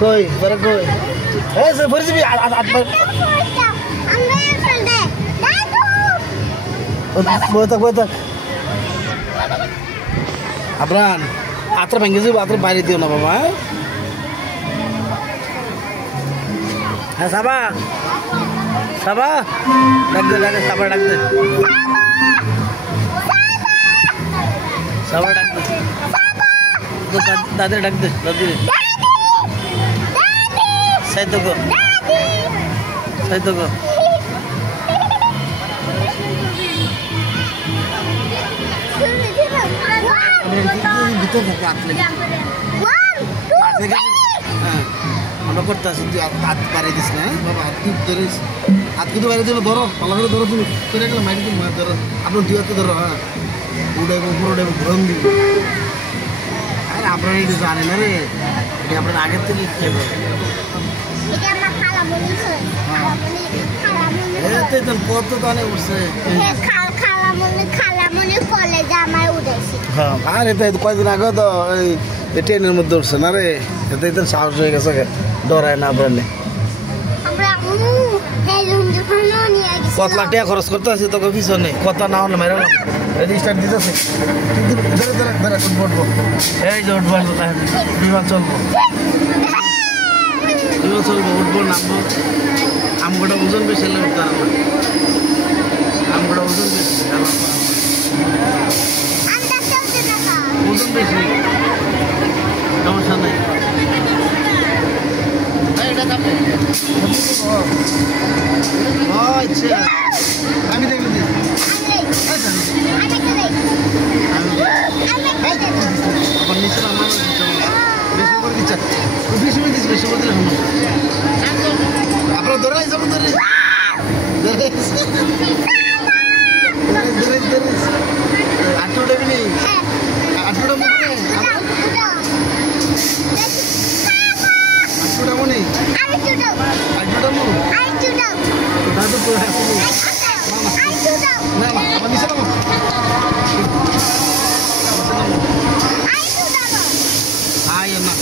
কই বড় কই এই সে ফরিজি বইতা আবরান আত্র ভেঙে যাবো আত্র বাইরে দিও না বাবা হ্যাঁ সাবা সাবা ডাক দে সাবা ডাক দে সাবা ডাক দে দাদা ডাক দে দাদি সাইতো গো ভিতর থাকে আতলে হ্যাঁ আমরা করতেছি তুই হাত বাড়িয়ে দিস না বাবা হাত কি ধরিস হাত কিন্তু বাড়িয়ে দিল ধরো পালা করে ধরো তুমি করে গেলে মাইকে তুমি ধরো আপনার দুই হাতে ধরো হ্যাঁ উড়াইব উপর উড়াইব ঘুরন দিব আরে আপনারা এটা জানেন না রে এটা আপনার আগের থেকে খেয়ে কত দানে উঠছে আর এটা কয়েকদিন আগে তো এই ট্রেনের মধ্যে উঠছে না রে এতে তো সাহস হয়ে গেছে ডরায় না পারলে কত লাখ টাকা খরচ করতে আছে তোকে পিছনে কথা না হলে মেরে রেজিস্টার দিতেছে উঠবো এই যে উঠবো বিমান চলবো উঠবো নামবো আমগোটা ওজন বেশি হলে উঠতে পারবো আমগোটা ওজন বেশি ওজন বেশি সমস্যা নেই আচ্ছা আমি দেখলাম নিচে আমার বেশি করে দিচ্ছে বেশি করে দিলে আপনার ধরে যেমন ধরে আটু দেবেনি আটুটা মনে আটুটা মনে আটুটা মনে দাদু তো না আবার নিচে নামো আয় না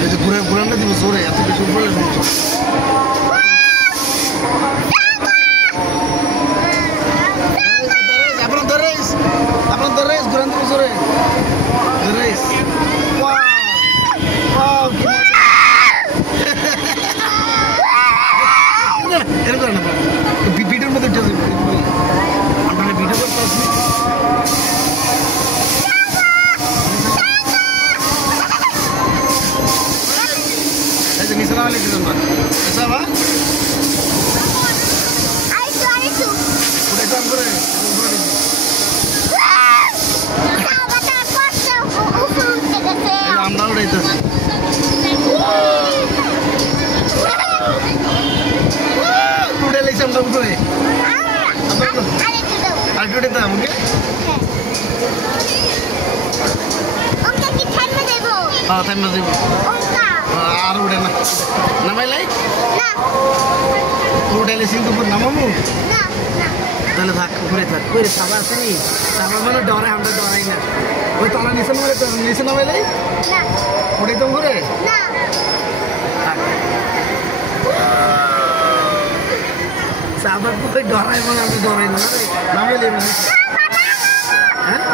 এই যে ঘুরে না দিব জোরে এত বেশি উপরে সমস্যা আপনার দরেস ঘুরান দিব জোরে দরেস এরকম না ভিডিওর মধ্যে উঠে যাবে আপনারা ভিডিও করতে আসছি মিশনালি দিলাম না আচ্ছা বা উঠে কাম করে আমরা উড়াইতেছি উড়ে লেগেছে আমরা উপরে আর কি উঠে আমাকে হ্যাঁ থাইমা দেব আর উড়ে না নামাইলাই উড়ে লেগেছি উপর নামাবো তাহলে থাক উপরে থাক করে সাবা আছে নি সাবা মানে ডরে আমরা ডরাই না ওই তলা নিচে নামাইলাই উড়ে তো ঘুরে সাবার কই ডরাই মানে আমরা ডরাই না নামাইলে হ্যাঁ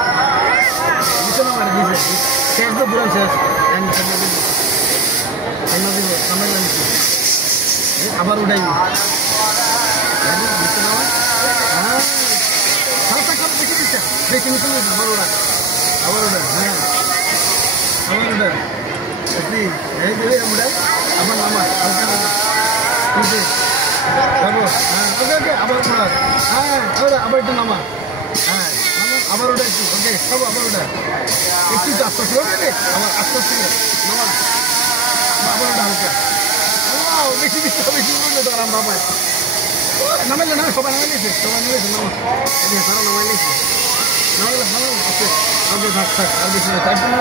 নিচে নামাই দিছে শেষ তো পুরো শেষ আবার উঠাই বেশি নিচে আবার ওরা হ্যাঁ আবার ওটা এই দেবে উড়াই আবার নামার যাবো হ্যাঁ ওকে ওকে আবার ওড়া হ্যাঁ ওরা আবার একটু নামা হ্যাঁ আবার ওটা একটু ওকে সব আবার ওটা একটু আস্তে আস্তে ওকে আবার আস্তে আস্তে নামা আবার ওটা হালকা বেশি উঠলে তো আরাম বাবা নামাইলে না সবাই নামাইলেছে নামা তারা নামাইলেছে ওকে ওকে থাক থাক আর বেশি না তার জন্য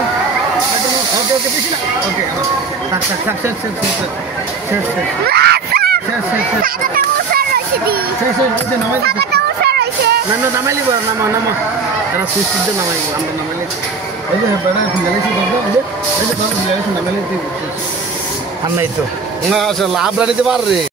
ওকে ওকে বেশি না ওকে থাক থাক থাক শেষ না না নামাইলি নামা তারা সুস্থ নামাইব আমরা নামাইলে এই যে বেড়া নামাইলে আর নাই তো না লাভ নিতে পারবে